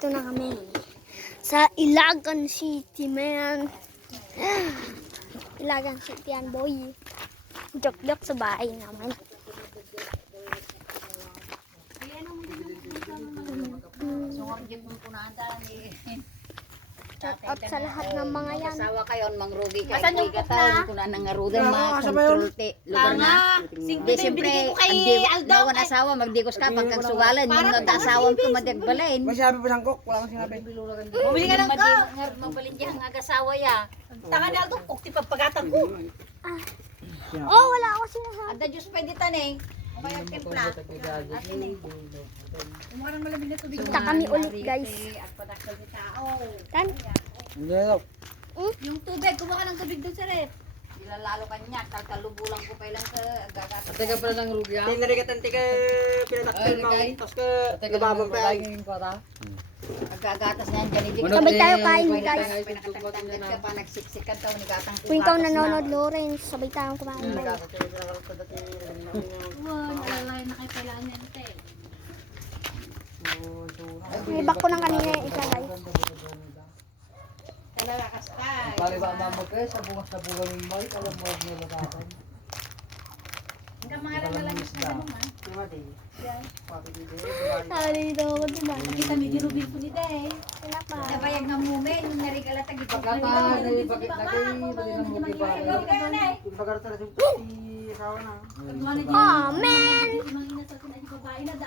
Nandito na kami sa Ilagan City, man. Ilagan City yan, boy. Jok-jok sa bahay naman. Shout out sa lahat ng mga yan. Asawa kayo, mangrugi kayo. Asan yung gataw, kung anang ngarudan, ma-control lugar na. Hindi, siyempre, ang asawa, magdigos ka, pagkagsugalan, yung nag-asawang ko madagbalain. Masabi pa ng cook, wala kang sinabi. Bumili ka ng cook. Mabalin diya ang agasawa ya. Tanga na ito, cook, di pagpagatan ko. Oh, wala ako sinasabi. Ada Diyos pwede taneng. O kaya timpla. Kita kami ulit, guys. At padakal ni tao. Tan? Hindi daw. Yung tubig, kumuha ka ng tubig doon sa rep. Ilalalo ka niya, taltalubulang ko pa ilang sa gagatas. Teka pala ng rugya. Tinarikat ang tika, pinataktil mo. Tapos ka, nababang pa ay. Gagatas niyan, ganidi ka. Sabay tayo kain, guys. Pinakatagtagtag ka pa, nagsiksikan tayo, nigatang Kung ikaw nanonood, Lawrence, sabay tayong kumain. Nalalay na kayo pala niyan, te. May bako ng kanina yung isa, guys. Kalalakas tayo. Bali ba mama ko sa bungas na buwan ng may alam mo nila tatay. Hanggang mga ramalamis na naman, ha? Dito ako dumaan. Kita may dirubin ko ni Day. Pinapa. Nabayag nga mumen, yung narigala tagi pa. Pagkata na bakit lagay pati ng mugi ba. Oh, man!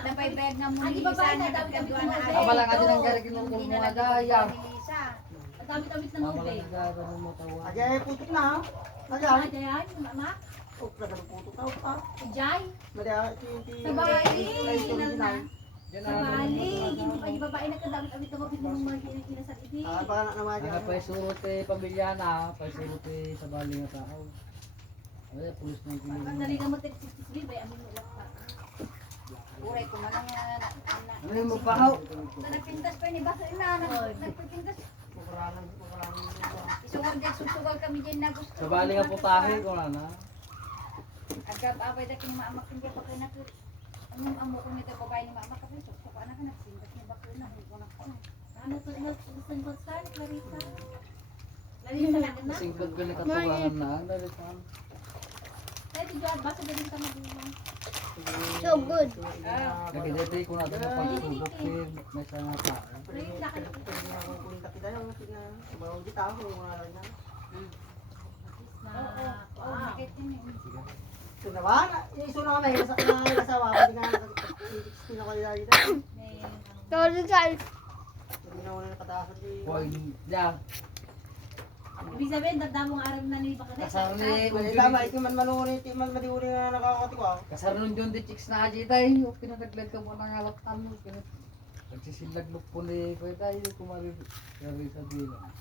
Nabayag nga mumen, isa na nagkadwa na ay. Abala nga din ang gari kinukul mo nga dayang. Ang dami-damit na Abala ube. nga gari mo tawa. Ajay, putik na ha. Ano yan, mama? Putik tao pa. Jai? Sa Bali, Yan sa Bali. Hindi pa yung babae na kadamit-damit na mapit ng mga kinasal ini. Baka na naman Ang dyan. paisurot pamilya na, paisurot sa bali nga tao. Ay, pulis na yung Ang nali naman 66 bay, amin mo lang pa. Uray ko man ang ano yung magpahaw? nagpintas pa ni Baso na, nagpintas. Isuwag din, susugal kami din na gusto. Sa bali nga putahe ko na na. Agad abay da kini maamak hindi pa kay natur. Anong amo ko nito ko ni maamak ka so ko anak na sindas ni bakla na ko na ko. Ano to na sangkotan, Clarissa? Clarissa na na? Singkod ko na katuwangan na. Dali pa. Ay, di ba basa din ka magulang. So good. Nagidete ko na ito na pagsulok may sa nga tao. Clarissa ka Oh, bakit yun? Sunawan, iso na kami, nakasawa ko din nga pinakalila dito. Sorry, guys. Hindi na wala nakatakas di. Hoy, ya. Ibig sabihin, dadamong araw na nilipa ka na. Kasar ni Tama, ito man manunit, man madiuli na nakakatikwa. Kasar nun John de Chicks na aji tayo. Pinagaglag ka mo ng alatan mo. Nagsisilag po ni Kuya tayo. Kumari sa bilang.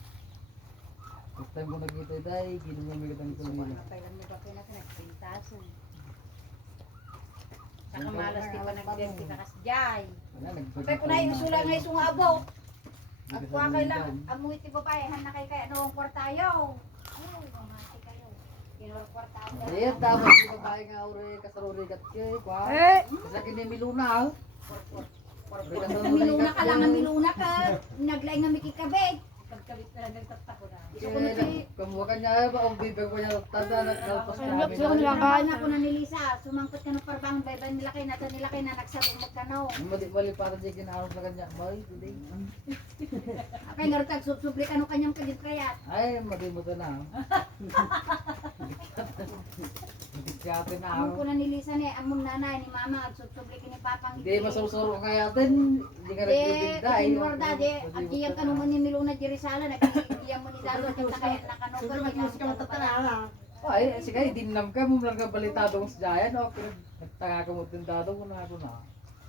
Next time ko nakita tayo, ginamit ang kulila. Kailan mo ba kaya nagpintas? Saka malas di pa nagdenti ka kasjay. Kaya ko na yung usula nga yung abo. At kuha kayo lang, amuit ti babae, hanakay kaya noong kwartayo. Ay, mamati kayo. Kinor kwartayo. Ayan, tapos yung babae nga uri kasaruri kat kayo. Sa kini Miluna. Miluna ka lang, miluna ka. Naglay nga mikikabig. Pagkabit na lang nagtatako na. Kamuha niya ba o bibig ko niya tanda nagkalpas na kami. Nakahan ako na ni Lisa, sumangkot ka ng parbang, bebe nilakay na nagsabong magkanaw. Mali para di kinaarap na kanya. Bay, today. Kaya nga rin subsubli ka nung kanyang kanyang kayat. Ay, mali mo to na. Kaya na Amon ko na ni Lisa ni, amon nanay ni mama, subsubli ka ni papang. hindi masusuro kaya din. Hindi ka nagbibigda. Itinwarda, at iyan ka naman ni Miluna Jerisala, nag-iyan mo ni Dalo, at kaya nakanukal, Ay, sige, dinlam ka mo lang kabalitado ko sa Jayan. O, nagtanga ka mo tindado ko na ako na.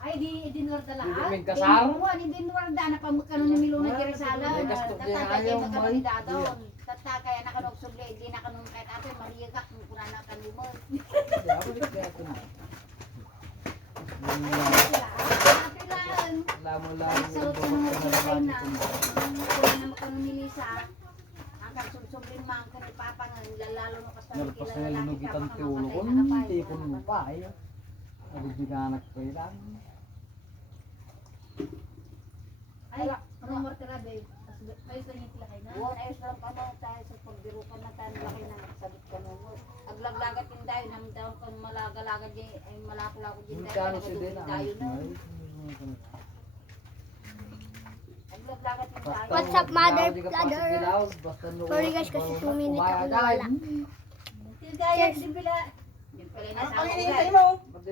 Ay, di dinwarda lahat. Hindi may kasal? Di dinwarda, napamukano ni Miluna Jerisala. Ay, gasto Tata, din kaya ayaw, magkano May. ni Dado. Tata, kaya nakanuksuble, di nakanung kahit ate, Maria ka, kung kuna na kanumon. Kaya ako na. Lamo-lamo. Nagsaot ka nung magsasay na. Kung na makano ni Lisa, ang kagsubsubrin man ka ni Papa nga lalalo no kasi Nalpas na linugitan ti ulo ko. Tipon mo pa ay. Nabigbiganak pa ilan. Ay, Anong martira, babe? Ayos lang yung tilakay na. Buwan ayos lang pa daw tayo sa pagbirukan na tayo laki na sabit ka mo. Aglaglagat din tayo nang daw kung malagalagan din ay malako-lako din tayo. Magkano siya din Tayo na. Aglaglagat din tayo. What's up, mother brother? Sorry guys, kasi 2 minutes ako nawala. Tilgaya, di bila. Yung pala Ano inasawa pang ko hinihintay guys. mo?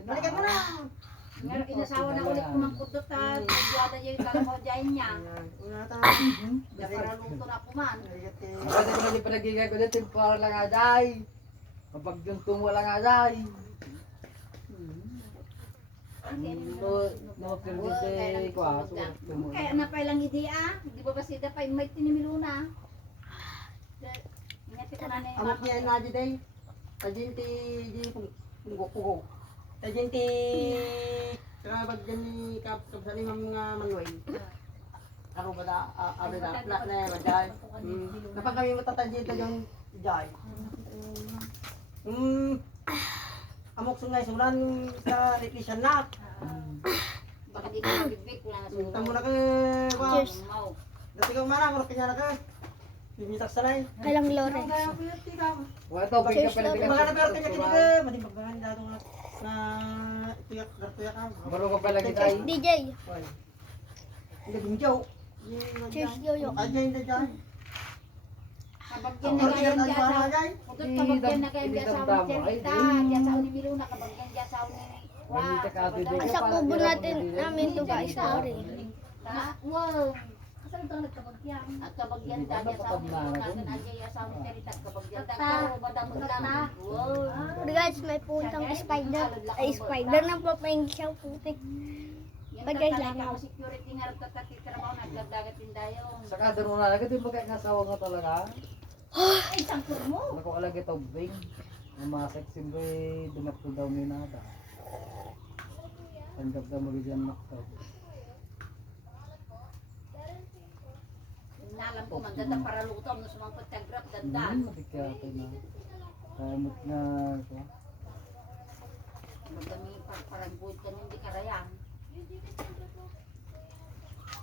Balikan mo na. Ngayon inasawa na ulit kumangkudot at nagyada niya yung kalabaw dyan niya. Una tayo. Diya para luto na kuman. Pwede mo na di panagigan ko dito, para lang aday. Kapag yung tungo lang aday. No, pero ko ah, suwat tungo. Kaya na pa ilang idea. Di ba ba sida pa may tinimilo na? Ingat ko na na yung Amok niya na di day. Tajinti di pugo. Tajinti kabag dyan ni kapsaling mga manuay. Karo ba da abi da plat na bagay. Napag kami matatajinti yung jay. Amok sungay suran sa litlisyan na. baka di ka bibig na Tamo na ka ba? Cheers. Dati kang mana mo kanya na ka. Bimitak sanay. Alang Lawrence. Wala to, bigyan ka pala di Mga na pero kanya ka. kanya madi magbangan dato na tuyak ka. Baro ka pala kita ay. DJ. Oy. Hindi bingjaw. Cheers, Yoyo. Aja hindi dyan. Kabagyan na kayo Ang dyan sa bagay. Pudot kabagyan na kayo dyan sa Idam-dam mo, ay, Cherita. Dyan sa Unimiluna kabagyan dyan sa Nandito ka, bibig. Ang sa kubo namin to guys. Sorry. Wow. Saan ito nagkabagyan? At kabagyan dyan sa Unimiluna. Kanadya sa Cherita kabagyan. Karo ba dapat lang? Wow. Pero guys, may puntang spider. Ay, spider ng papain siya putik. Yung Bagay tatay lang. ka security nga rin tatatitrabaho. Naglaglagat din tayo. Saka doon na agad yung bagay nga sawa nga talaga. Ay, sangkot mo. Naku alag ito bing. Ang mga sexy boy dumakto daw may nada. Tanggap daw magigyan nakto. Nalam ko man dada para lutom. Nung sumangkot ka grab dandan. Matikyato na. Kamot nga ito. Magdami parang buod ka hindi karayang.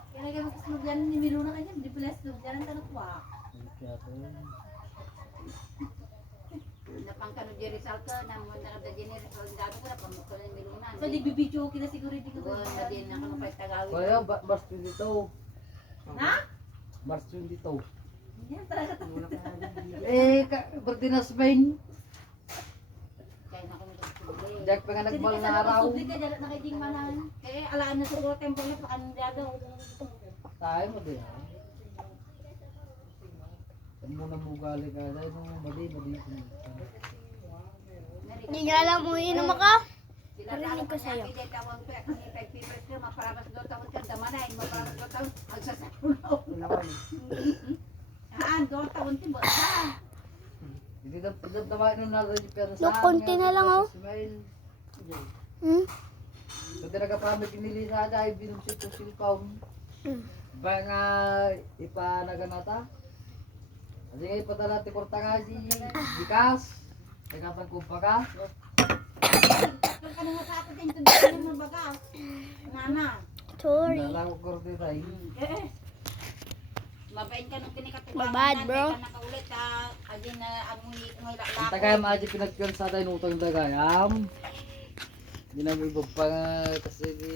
Kaya nagay magkasunod yan ni Miluna kanya. Di pala sunod yan ang tanukwa. Matikyato. Napangkano di Rizal ka. Namun nakada di Rizal. Dado ko na pamukha ng Miluna. So di bibidyo kina siguro di ko. Doon na din ako nung pagtagawin. Kaya Mars 22. Ha? Mars 22. Yan talaga. Birthday na Spain. Kaya na kami nagsulit. Jack pa nga nagbal na araw. Subli ka dyan nakiging manan. Kaya alaan na siguro tempo na pakandyado. Tayo mo din. Muna mo gali ka dahil nung mali. Hindi nga alam mo, inom ako. Narinig ko sa'yo. Hindi tawag ko. Kasi pagpipres ko. Maparamas doon taon ka. Damanay. Maparamas doon taon. Magsasakunaw. Doon taon ti ba? Hindi na tawain nung narinig ka No, konti na lang, oh. Smile. Hmm? So tinagapamit inili na dahil binumsit ko silpaw. Ba nga ipanaganata. Kasi nga ipadala ti porta nga si Bikas. Nagapang kumpa ka. Doon ka mga sa akin din. Doon ka mga baga. Nana. Sorry. Nalang ko korte tayo. Mabain ka nung kinikatibakan Mabad, bro. Nakaulit ha. Adi na ang Ang lakot. tagayam aja pinagkyon sa tayo nutang tagayam. Hindi na may iba pa nga kasi di...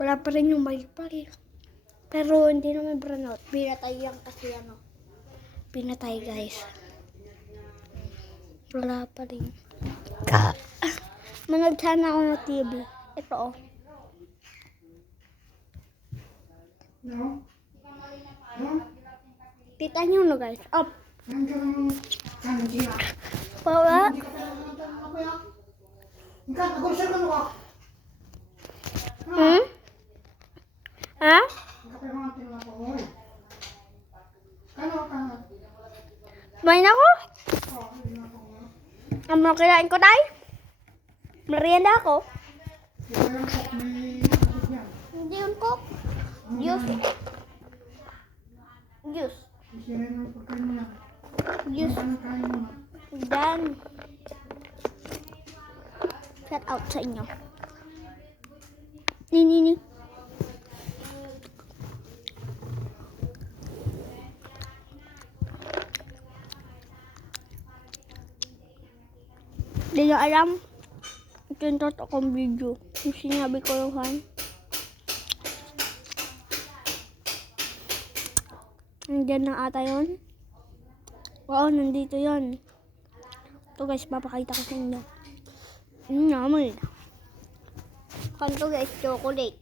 Wala pa rin yung mail pa rin. Pero hindi naman brownout. Pinatay yan kasi ano. Pinatay guys. Wala pa rin. Manood sana ako ng TV. Ito oh. Kita nyo no guys. Up. Bawa. Hmm? Ha? Main ako? Ano kirain ko tayo? Merienda ako? Juice. Juice. Juice. Dan. Shout out sa inyo. Ni. Hindi nyo alam. Ito yung totoo kong video. Yung sinabi ko yung han. Nandiyan na ata yun. Oo, nandito yun. Ito guys, papakita ko sa inyo. Naman. Kanto guys, chocolate.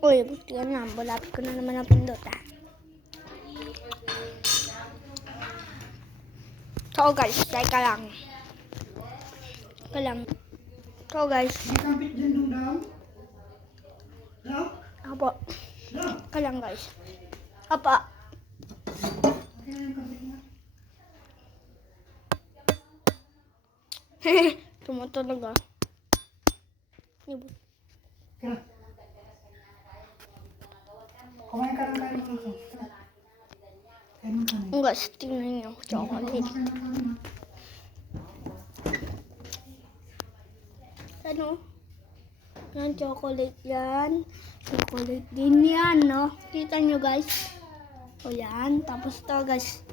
Uy, buti ka na. Balapit ko na naman ang pindot ha. So guys, teka lang. So guys. Apo. Kalang guys. Apa. Tumutulog ah. Ibu. Kumain ka ng kanin mo. Enggak, tingnan nyo. Chocolate. Ano? Yan, chocolate yan. Chocolate din yan, no? Kita nyo, guys. O yan. Tapos to, guys.